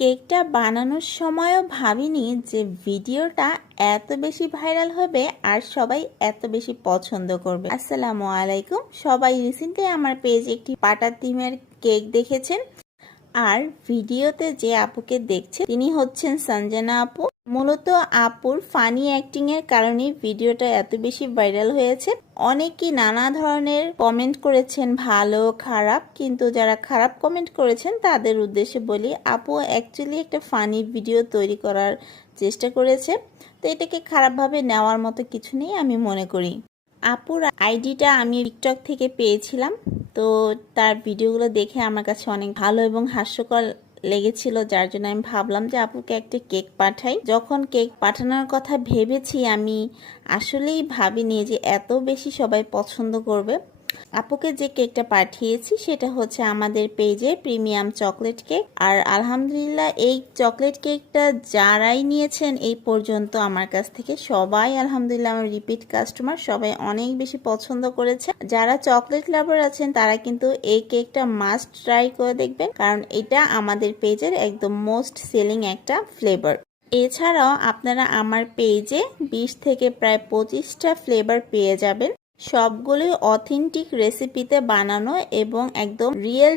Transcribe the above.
কেকটা বানানোর সময়ও ভাবিনি যে ভিডিওটা এত বেশি ভাইরাল হবে আর সবাই এত বেশি পছন্দ করবে। আসসালামু আলাইকুম। সবাই রিসেন্টলি আমার পেজ একটি পাটার থিমের কেক দেখেছেন। আর ভিডিওতে যে আপুকে দেখছে, তিনি হচ্ছেন সঞ্জনা আপু। মূলত আপুর ফানি অ্যাক্টিং এর কারণে ভিডিওটা এত বেশি ভাইরাল হয়েছে। অনেকেই নানা ধরনের কমেন্ট করেছেন, ভালো, খারাপ। কিন্তু যারা খারাপ কমেন্ট করেছেন, তাদের উদ্দেশ্যে বলি, আপু অ্যাকচুয়ালি একটা ফানি ভিডিও তৈরি করার চেষ্টা করেছে। তো এটাকে খারাপভাবে নেওয়ার মতো কিছু নেই, আমি মনে করি। আপুর আইডিটা আমি টিকটক থেকে পেয়েছিলাম। তো তার ভিডিওগুলো দেখে আমার কাছে অনেক ভালো এবং হাস্যকর লেগেছিল, যার জন্য আমি ভাবলাম যে আপুকে একটা কেক পাঠাই। যখন কেক পাঠানোর কথা ভেবেছি, আমি আসলেই ভাবিনি যে এত বেশি সবাই পছন্দ করবে। আপুকে যে কেকটা পাঠিয়েছি, সেটা হচ্ছে আমাদের পেজে প্রিমিয়াম চকলেট কেক। আর আলহামদুলিল্লাহ এই চকলেট কেকটা যারাই নিয়েছেন, এই পর্যন্ত আমার কাছ থেকে সবাই আলহামদুলিল্লাহ আমার রিপিট কাস্টমার সবাই অনেক বেশি পছন্দ করেছে। যারা চকলেট লাভার আছেন, তারা কিন্তু এই কেকটা মাস্ট ট্রাই করে দেখবেন, কারণ এটা আমাদের পেজের একদম মোস্ট সেলিং একটা ফ্লেভার এছাড়াও আপনারা আমার পেজে বিশ থেকে প্রায় পঁচিশটা ফ্লেভার পেয়ে যাবেন। সবগুলোই অথেন্টিক রেসিপিতে বানানো এবং একদম রিয়েল